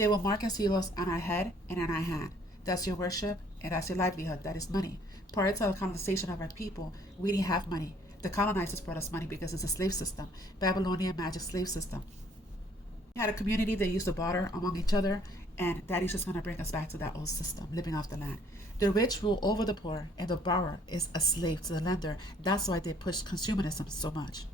They will mark and seal us on our head and on our hand. That's your worship and that's your livelihood. That is money. Prior to the colonization of our people, we didn't have money. The colonizers brought us money because it's a slave system, Babylonian magic slave system. We had a community that used to barter among each other, and that is just going to bring us back to that old system, living off the land. The rich rule over the poor, and the borrower is a slave to the lender. That's why they push consumerism so much.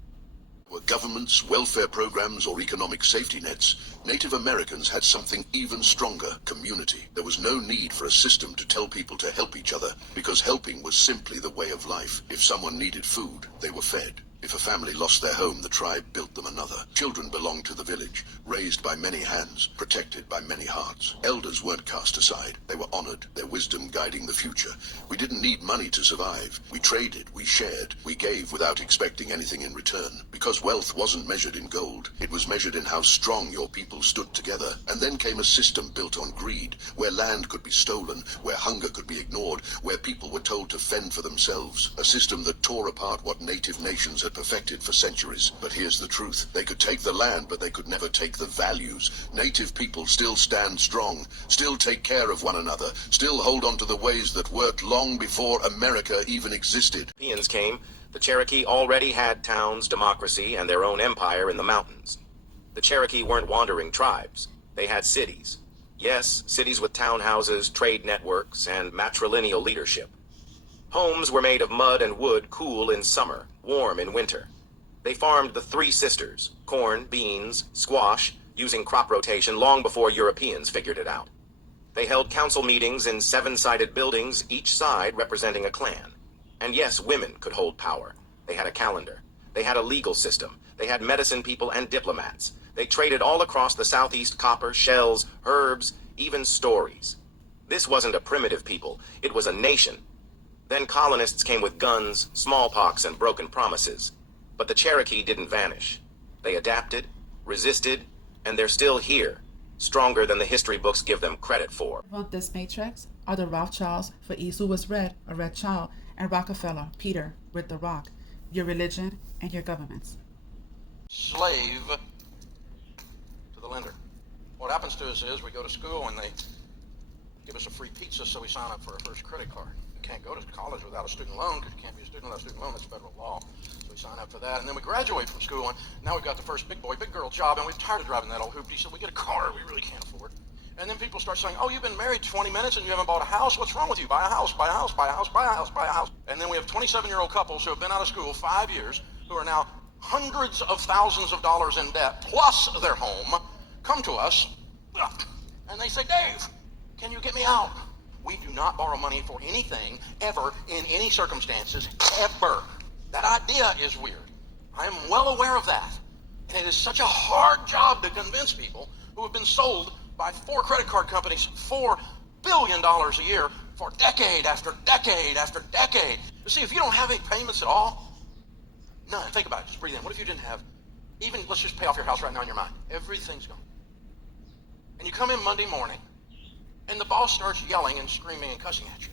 Were governments, welfare programs, or economic safety nets, Native Americans had something even stronger: community. There was no need for a system to tell people to help each other, because helping was simply the way of life. If someone needed food, they were fed. If a family lost their home, the tribe built them another. Children belonged to the village, raised by many hands, protected by many hearts. Elders weren't cast aside. They were honored, their wisdom guiding the future. We didn't need money to survive. We traded, we shared, we gave without expecting anything in return. Because wealth wasn't measured in gold. It was measured in how strong your people stood together. And then came a system built on greed, where land could be stolen, where hunger could be ignored, where people were told to fend for themselves. A system that tore apart what native nations had perfected for centuries. But here's the truth. They could take the land, but they could never take the values. Native people still stand strong, still take care of one another, still hold on to the ways that worked long before America even existed. Europeans came, the Cherokee already had towns, democracy, and their own empire in the mountains. The Cherokee weren't wandering tribes. They had cities. Yes, cities with townhouses, trade networks, and matrilineal leadership. Homes were made of mud and wood, cool in summer, warm in winter. They farmed the three sisters, corn, beans, squash, using crop rotation long before Europeans figured it out. They held council meetings in seven-sided buildings, each side representing a clan. And yes, women could hold power. They had a calendar. They had a legal system. They had medicine people and diplomats. They traded all across the Southeast copper, shells, herbs, even stories. This wasn't a primitive people. It was a nation. Then colonists came with guns, smallpox, and broken promises. But the Cherokee didn't vanish. They adapted, resisted, and they're still here, stronger than the history books give them credit for. On this matrix are the Rothschilds, for Esau was red, a red child, and Rockefeller, Peter, with the rock, your religion and your governments. Slave to the lender. What happens to us is we go to school and they give us a free pizza, so we sign up for our first credit card. Can't go to college without a student loan, because you can't be a student without a student loan. That's federal law. So we sign up for that, and then we graduate from school, and now we've got the first big boy, big girl job, and we're tired of driving that old hoopty, so we get a car we really can't afford. And then people start saying, oh, you've been married 20 minutes and you haven't bought a house? What's wrong with you? Buy a house, buy a house, buy a house, buy a house, buy a house. And then we have 27-year-old couples who have been out of school 5 years, who are now hundreds of thousands of dollars in debt, plus their home, come to us, and they say, Dave, can you get me out? We do not borrow money for anything, ever, in any circumstances, ever. That idea is weird. I am well aware of that. And it is such a hard job to convince people who have been sold by 4 credit card companies $4 billion a year for decade after decade after decade. You see, if you don't have any payments at all, none, think about it, just breathe in. What if you didn't have, even, let's just pay off your house right now in your mind. Everything's gone. And you come in Monday morning, and the boss starts yelling and screaming and cussing at you.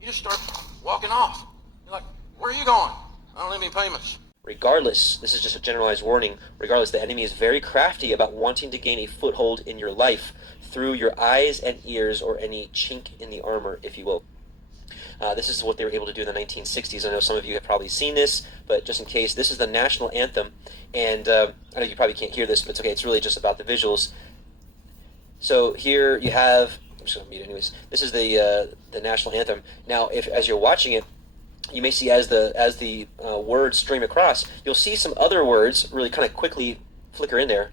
You just start walking off. You're like, where are you going? I don't have any payments. Regardless, this is just a generalized warning, regardless, the enemy is very crafty about wanting to gain a foothold in your life through your eyes and ears, or any chink in the armor, if you will. This is what they were able to do in the 1960s. I know some of you have probably seen this, but just in case, this is the national anthem, and I know you probably can't hear this, but it's okay, it's really just about the visuals. So here you have, I'm just going to mute anyways, this is the national anthem. Now, if as you're watching it, you may see as the words stream across, you'll see some other words really kind of quickly flicker in there.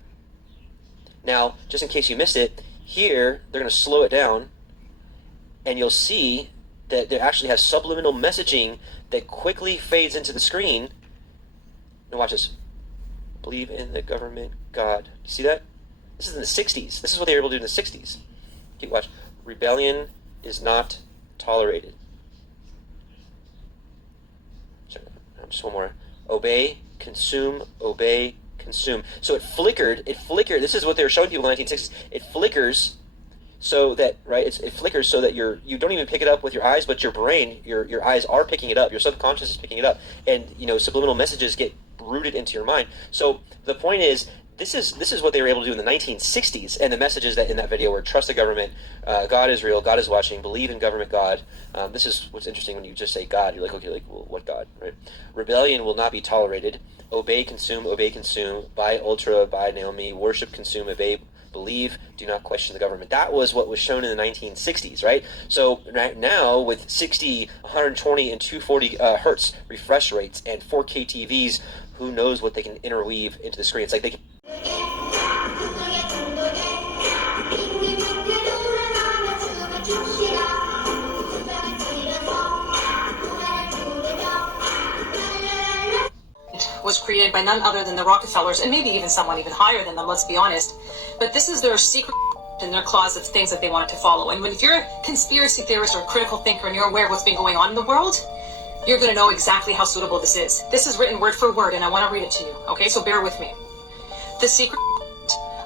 Now, just in case you missed it, here they're going to slow it down, and you'll see that it actually has subliminal messaging that quickly fades into the screen. Now watch this. Believe in the government, God. See that? This is in the 60s. This is what they were able to do in the 60s. Keep watch. Rebellion is not tolerated. Just one more. Obey, consume, obey, consume. So it flickered. This is what they were showing people in the 1960s. It flickers so that, right, it flickers so that you don't even pick it up with your eyes, but your brain, your eyes are picking it up. Your subconscious is picking it up. And, subliminal messages get rooted into your mind. So the point is, this is what they were able to do in the 1960s, and the messages that in that video were trust the government, God is real, God is watching, believe in government God. This is what's interesting when you just say God, you're like, okay, like, well, what God, right? Rebellion will not be tolerated. Obey, consume, buy Ultra, buy Naomi, worship, consume, obey, believe, do not question the government. That was what was shown in the 1960s, right? So right now, with 60, 120, and 240 hertz refresh rates and 4K TVs, who knows what they can interweave into the screen. It's like they can... was created by none other than the Rockefellers, and maybe even someone even higher than them, let's be honest. But this is their secret in their closet of things that they wanted to follow. And if you're a conspiracy theorist or a critical thinker and you're aware of what's been going on in the world, you're going to know exactly how suitable this is. This is written word for word, and I want to read it to you, okay? So bear with me. The secret,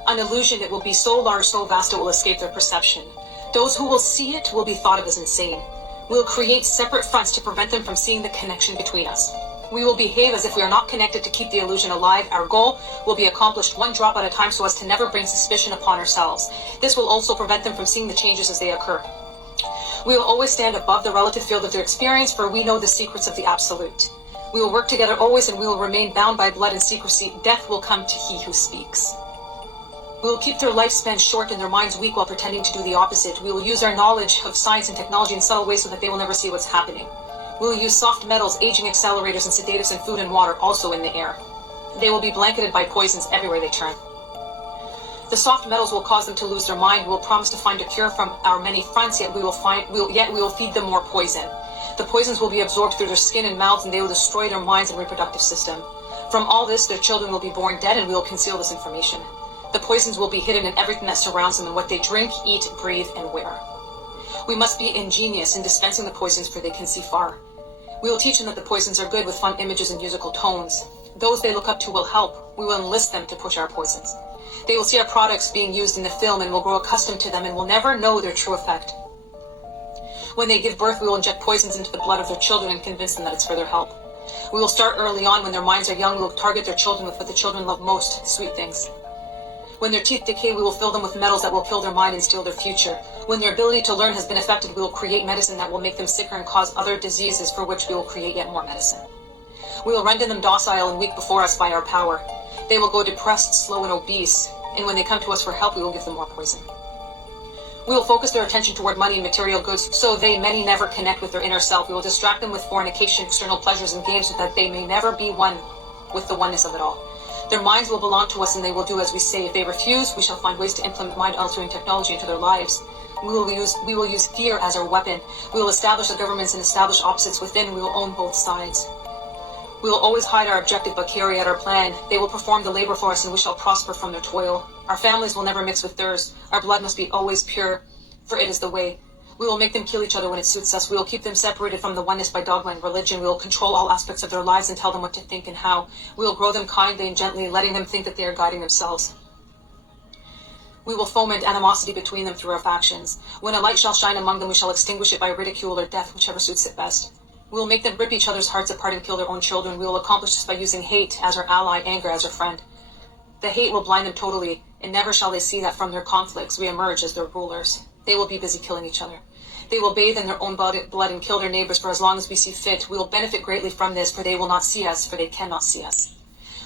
an illusion, it will be so large, so vast, it will escape their perception. Those who will see it will be thought of as insane. We'll create separate fronts to prevent them from seeing the connection between us. We will behave as if we are not connected to keep the illusion alive. Our goal will be accomplished one drop at a time so as to never bring suspicion upon ourselves. This will also prevent them from seeing the changes as they occur. We will always stand above the relative field of their experience, for we know the secrets of the absolute. We will work together always, and we will remain bound by blood and secrecy. Death will come to he who speaks. We will keep their lifespan short and their minds weak while pretending to do the opposite. We will use our knowledge of science and technology in subtle ways so that they will never see what's happening. We will use soft metals, aging accelerators, and sedatives in food and water, also in the air. They will be blanketed by poisons everywhere they turn. The soft metals will cause them to lose their mind. We will promise to find a cure from our many fronts, yet we will feed them more poison. The poisons will be absorbed through their skin and mouths, and they will destroy their minds and reproductive system. From all this, their children will be born dead, and we will conceal this information. The poisons will be hidden in everything that surrounds them and what they drink, eat, breathe, and wear. We must be ingenious in dispensing the poisons, for they can see far. We will teach them that the poisons are good with fun images and musical tones. Those they look up to will help. We will enlist them to push our poisons. They will see our products being used in the film and will grow accustomed to them and will never know their true effect. When they give birth, we will inject poisons into the blood of their children and convince them that it's for their help. We will start early on. When their minds are young, we will target their children with what the children love most, sweet things. When their teeth decay, we will fill them with metals that will kill their mind and steal their future. When their ability to learn has been affected, we will create medicine that will make them sicker and cause other diseases, for which we will create yet more medicine. We will render them docile and weak before us by our power. They will go depressed, slow, and obese, and when they come to us for help, we will give them more poison. We will focus their attention toward money and material goods, so many never connect with their inner self. We will distract them with fornication, external pleasures, and games, so that they may never be one with the oneness of it all. Their minds will belong to us, and they will do as we say. If they refuse, we shall find ways to implement mind-altering technology into their lives. We will use fear as our weapon. We will establish the governments and establish opposites within. We will own both sides. We will always hide our objective but carry out our plan. They will perform the labor for us, and we shall prosper from their toil. Our families will never mix with theirs. Our blood must be always pure, for it is the way. We will make them kill each other when it suits us. We will keep them separated from the oneness by dogma and religion. We will control all aspects of their lives and tell them what to think and how. We will grow them kindly and gently, letting them think that they are guiding themselves. We will foment animosity between them through our factions. When a light shall shine among them, we shall extinguish it by ridicule or death, whichever suits it best. We will make them rip each other's hearts apart and kill their own children. We will accomplish this by using hate as our ally, anger as our friend. The hate will blind them totally, and never shall they see that from their conflicts we emerge as their rulers. They will be busy killing each other. They will bathe in their own blood and kill their neighbors for as long as we see fit. We will benefit greatly from this, for they will not see us, for they cannot see us.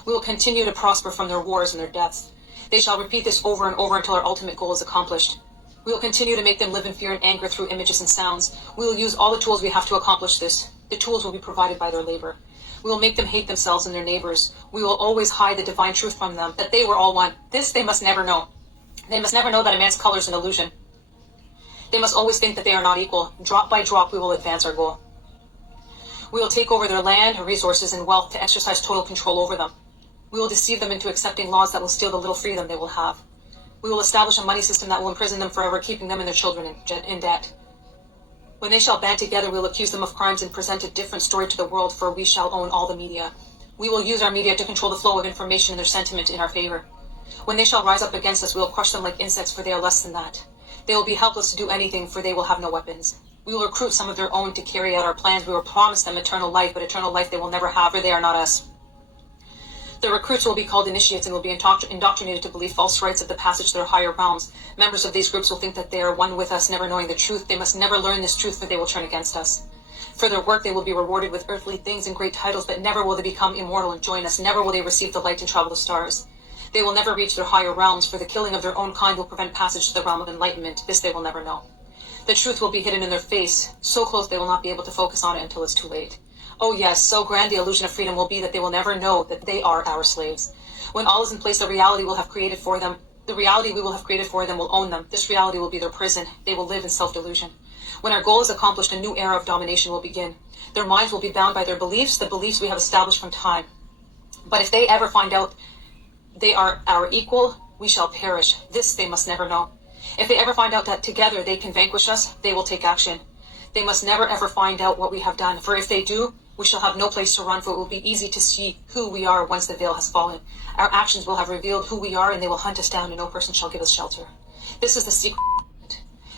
We will continue to prosper from their wars and their deaths. They shall repeat this over and over until our ultimate goal is accomplished. We will continue to make them live in fear and anger through images and sounds. We will use all the tools we have to accomplish this. The tools will be provided by their labor. We will make them hate themselves and their neighbors. We will always hide the divine truth from them, that they were all one. This they must never know. They must never know that a man's color is an illusion. They must always think that they are not equal. Drop by drop, we will advance our goal. We will take over their land, resources, and wealth to exercise total control over them. We will deceive them into accepting laws that will steal the little freedom they will have. We will establish a money system that will imprison them forever, keeping them and their children in debt. When they shall band together, we will accuse them of crimes and present a different story to the world, for we shall own all the media. We will use our media to control the flow of information and their sentiment in our favor. When they shall rise up against us, we will crush them like insects, for they are less than that. They will be helpless to do anything, for they will have no weapons. We will recruit some of their own to carry out our plans. We will promise them eternal life, but eternal life they will never have, for they are not us. The recruits will be called initiates and will be indoctrinated to believe false rites of the passage to their higher realms. Members of these groups will think that they are one with us, never knowing the truth. They must never learn this truth, for they will turn against us. For their work, they will be rewarded with earthly things and great titles, but never will they become immortal and join us. Never will they receive the light and travel the stars. They will never reach their higher realms, for the killing of their own kind will prevent passage to the realm of enlightenment. This they will never know. The truth will be hidden in their face, so close they will not be able to focus on it until it's too late. Oh yes, so grand the illusion of freedom will be that they will never know that they are our slaves. When all is in place, the reality we will have created for them will own them. This reality will be their prison. They will live in self-delusion. When our goal is accomplished, a new era of domination will begin. Their minds will be bound by their beliefs, the beliefs we have established from time. But if they ever find out they are our equal, we shall perish. This they must never know. If they ever find out that together they can vanquish us, they will take action. They must never ever find out what we have done, for if they do, we shall have no place to run, for it will be easy to see who we are once the veil has fallen. Our actions will have revealed who we are, and they will hunt us down, and no person shall give us shelter. This is the secret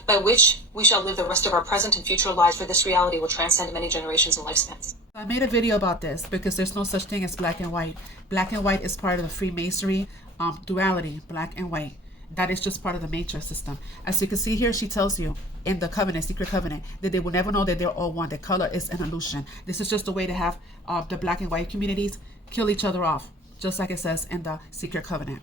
by which we shall live the rest of our present and future lives, for this reality will transcend many generations and lifespans. I made a video about this because there's no such thing as black and white. Black and white is part of the Freemasonry duality, black and white. That is just part of the matrix system. As you can see here, she tells you in the covenant, secret covenant, that they will never know that they're all one. That color is an illusion. This is just a way to have the black and white communities kill each other off, just like it says in the secret covenant.